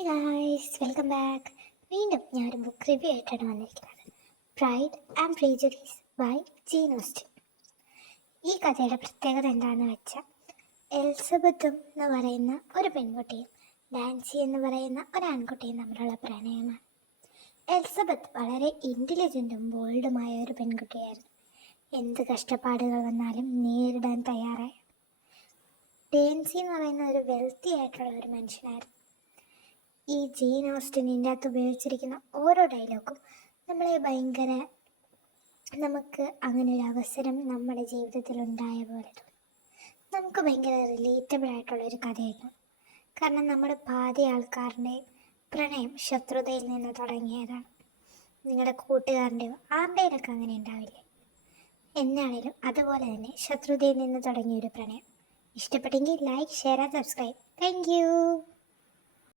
Hey guys, welcome back. വീണ്ടും ഞാനൊരു book review ആയിട്ടാണ് വന്നിരിക്കുന്നത്. Pride and പ്രീജുഡീസ് by Jain Austen. ഈ കഥയുടെ പ്രത്യേകത എന്താണെന്ന് വെച്ചാൽ, എലിസബത്തും എന്ന് പറയുന്ന ഒരു പെൺകുട്ടിയും ഡാൻസി എന്ന് പറയുന്ന ഒരു ആൺകുട്ടിയും തമ്മിലുള്ള പ്രണയമാണ്. എലിസബത്ത് വളരെ ഇൻ്റലിജൻറ്റും ബോൾഡുമായ ഒരു പെൺകുട്ടിയായിരുന്നു. എന്ത് കഷ്ടപ്പാടുകൾ വന്നാലും നേരിടാൻ തയ്യാറായ. ഡാൻസി എന്ന് പറയുന്ന ഒരു വെൽത്തി ആയിട്ടുള്ള ഒരു മനുഷ്യനായിരുന്നു. ഈ ജെയിൻ ഓസ്റ്റനിൻ്റെ അകത്ത് ഉപയോഗിച്ചിരിക്കുന്ന ഓരോ ഡയലോഗും നമ്മളെ ഭയങ്കര നമുക്ക് അങ്ങനെ ഒരു അവസരം നമ്മുടെ ജീവിതത്തിൽ ഉണ്ടായ പോലെ തോന്നും. നമുക്ക് ഭയങ്കര റിലേറ്റബിൾ ആയിട്ടുള്ളൊരു കഥയായിരുന്നു. കാരണം നമ്മുടെ പാതി ആൾക്കാരുടെയും പ്രണയം ശത്രുതയിൽ നിന്ന് തുടങ്ങിയതാണ്. നിങ്ങളുടെ കൂട്ടുകാരൻ്റെയോ ആരുടെയൊക്കെ അങ്ങനെ ഉണ്ടാവില്ലേ? എന്നാണേലും അതുപോലെ തന്നെ ശത്രുതയിൽ നിന്ന് തുടങ്ങിയൊരു പ്രണയം. ഇഷ്ടപ്പെട്ടെങ്കിൽ like, share and subscribe. Thank you.